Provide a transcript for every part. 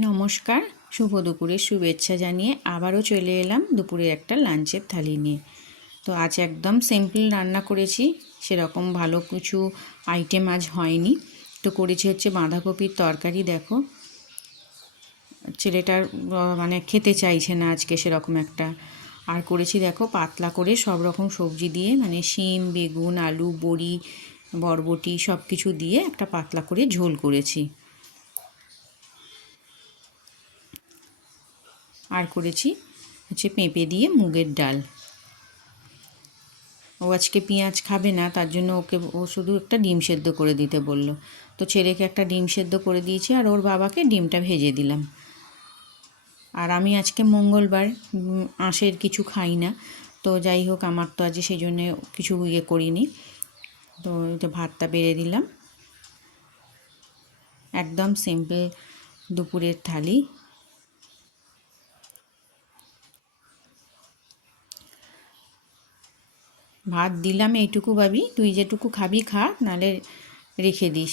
নমস্কার। শুভ দুপুরের শুভেচ্ছা জানিয়ে আবারও চলে এলাম দুপুরে একটা লাঞ্চের থালি নিয়ে। তো আজ একদম সিম্পল রান্না করেছি, সেরকম ভালো কিছু আইটেম আজ হয়নি। তো করেছি হচ্ছে বাঁধাকপির তরকারি, দেখো। ছেলেটার মানে খেতে চাইছে না আজকে সেরকম একটা। আর করেছি দেখো পাতলা করে সব রকম সবজি দিয়ে মানে শিম, বেগুন, আলু, বড়ি, বরবটি সব কিছু দিয়ে একটা পাতলা করে ঝোল করেছি। আর করেছি হচ্ছে পেঁপে দিয়ে মুগের ডাল। ও আজকে পেঁয়াজ খাবে না, তার জন্য ওকে, ও শুধু একটা ডিম সেদ্ধ করে দিতে বলল। তো ছেলেকে একটা ডিম সেদ্ধ করে দিয়েছি আর ওর বাবাকে ডিমটা ভেজে দিলাম। আর আমি আজকে মঙ্গলবার আঁশের কিছু খাই না। তো যাই হোক, আমার তো আজ সেই জন্যে কিছু ইয়ে করিনি। তো ভাতটা বেড়ে দিলাম। একদম সিম্পল দুপুরের থালি। ভাত দিলাম এইটুকু ভাবি, তুই যেটুকু খাবি খা নালে রেখে দিস।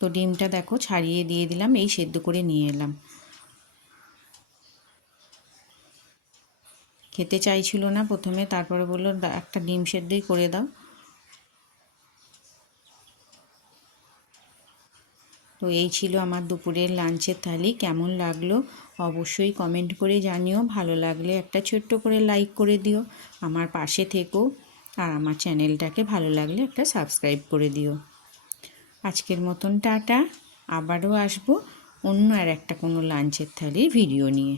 তো ডিমটা দেখো ছাড়িয়ে দিয়ে দিলাম, এই সেদ্ধ করে নিয়ে এলাম। খেতে চাইছিল না প্রথমে, তারপরে বলল, একটা ডিম সেদ্ধই করে দাও। তো এই ছিল আমার দুপুরের লাঞ্চের থালি। কেমন লাগল অবশ্যই কমেন্ট করে জানিও। ভালো লাগলে একটা ছোট্ট করে লাইক করে দিও আমার পাশে থেকো। আর আমার চ্যানেলটাকে ভালো লাগলে একটা সাবস্ক্রাইব করে দিও। আজকের মতন টাটা। আবারও আসব অন্য আর একটা কোনো লাঞ্চের থালির ভিডিও নিয়ে।